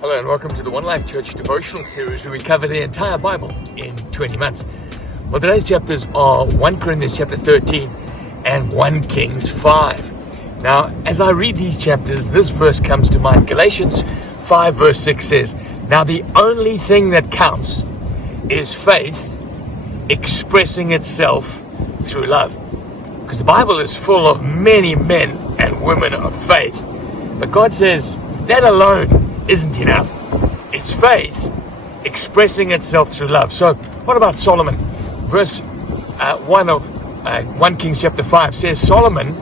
Hello and welcome to the One Life Church devotional series where we cover the entire Bible in 20 months. Well, today's chapters are 1 Corinthians chapter 13 and 1 Kings 5. Now, as I read these chapters, this verse comes to mind. Galatians 5 verse 6 says, "Now the only thing that counts is faith expressing itself through love." Because the Bible is full of many men and women of faith. But God says that alone isn't enough. It's faith expressing itself through love. So what about Solomon? Verse 1 of 1 Kings chapter 5 says, Solomon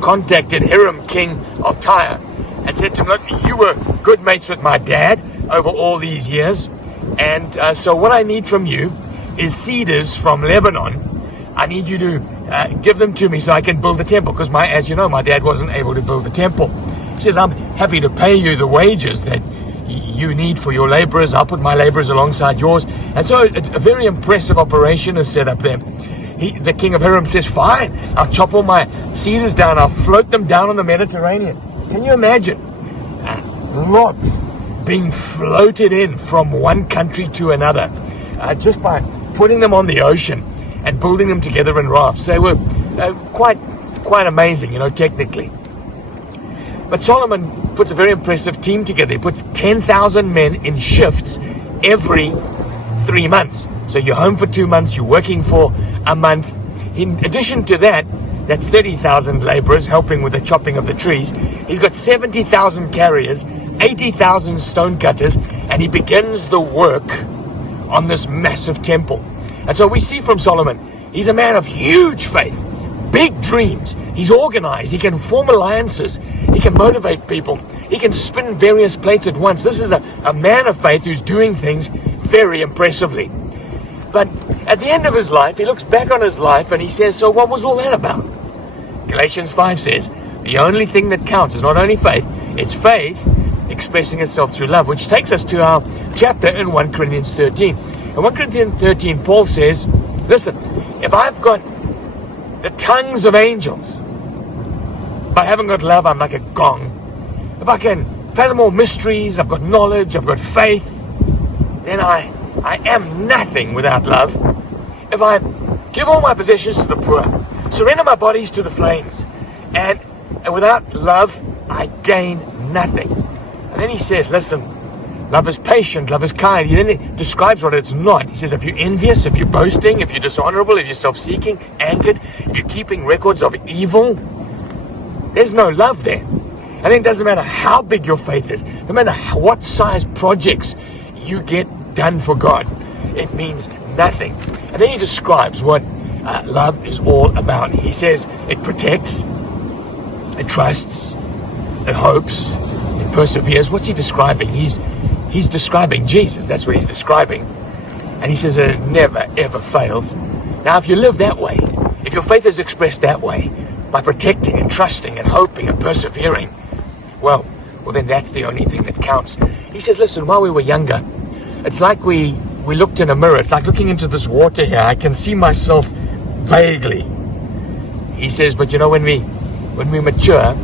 contacted Hiram, king of Tyre, and said to him, "Look, you were good mates with my dad over all these years, and so what I need from you is cedars from Lebanon. I need you to give them to me so I can build the temple," because as you know, my dad wasn't able to build the temple. He says, "I'm happy to pay you the wages that you need for your laborers. I'll put my laborers alongside yours." And so a very impressive operation is set up there. The king of Hiram says, "Fine, I'll chop all my cedars down. I'll float them down on the Mediterranean." Can you imagine logs being floated in from one country to another just by putting them on the ocean and building them together in rafts? They were quite amazing, technically. But Solomon puts a very impressive team together. He puts 10,000 men in shifts every 3 months. So you're home for 2 months, you're working for a month. In addition to that, that's 30,000 laborers helping with the chopping of the trees. He's got 70,000 carriers, 80,000 stone cutters, and he begins the work on this massive temple. And so we see from Solomon, he's a man of huge faith, big dreams. He's organized. He can form alliances. He can motivate people. He can spin various plates at once. This is a man of faith who's doing things very impressively. But at the end of his life, he looks back on his life and he says, so what was all that about? Galatians 5 says, the only thing that counts is not only faith, it's faith expressing itself through love, which takes us to our chapter in 1 Corinthians 13. In 1 Corinthians 13, Paul says, listen, if I've got the tongues of angels, but I haven't got love, I'm like a gong. If I can fathom all mysteries, I've got knowledge, I've got faith, then I am nothing without love. If I give all my possessions to the poor, surrender my bodies to the flames, and without love, I gain nothing. And then he says, listen, love is patient, love is kind. Then he describes what it's not. He says, if you're envious, if you're boasting, if you're dishonorable, if you're self-seeking, angered, if you're keeping records of evil, there's no love there. And then it doesn't matter how big your faith is, no matter what size projects you get done for God, it means nothing. And then he describes what love is all about. He says it protects, it trusts, it hopes, it perseveres. What's he describing? He's describing Jesus. That's what he's describing. And he says that it never, ever fails. Now, if you live that way, if your faith is expressed that way, by protecting and trusting and hoping and persevering, well, then that's the only thing that counts. He says, listen, while we were younger, it's like we looked in a mirror. It's like looking into this water here. I can see myself vaguely. He says, but when we mature,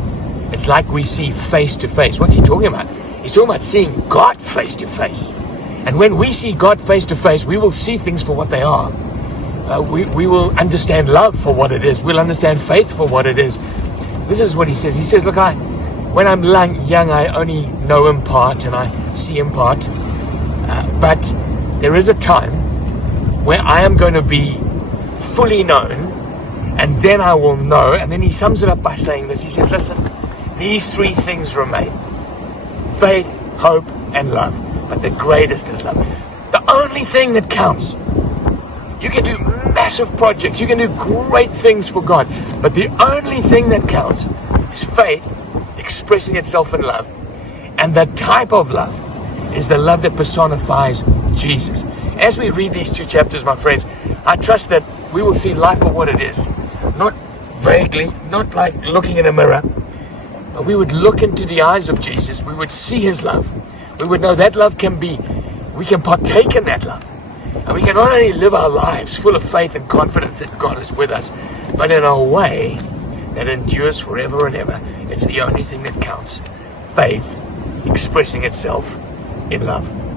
it's like we see face to face. What's he talking about? He's talking about seeing God face to face. And when we see God face to face, we will see things for what they are. We will understand love for what it is. We'll understand faith for what it is. This is what he says. He says, look, when I'm young, I only know in part and I see in part. But there is a time where I am going to be fully known, and then I will know. And then he sums it up by saying this. He says, listen, these three things remain: faith, hope, and love. But the greatest is love. The only thing that counts. You can do massive projects. You can do great things for God. But the only thing that counts is faith expressing itself in love. And the type of love is the love that personifies Jesus. As we read these two chapters, my friends, I trust that we will see life for what it is. Not vaguely, not like looking in a mirror, but we would look into the eyes of Jesus. We would see his love. We would know that love we can partake in that love. And we can not only live our lives full of faith and confidence that God is with us, but in a way that endures forever and ever. It's the only thing that counts. Faith expressing itself in love.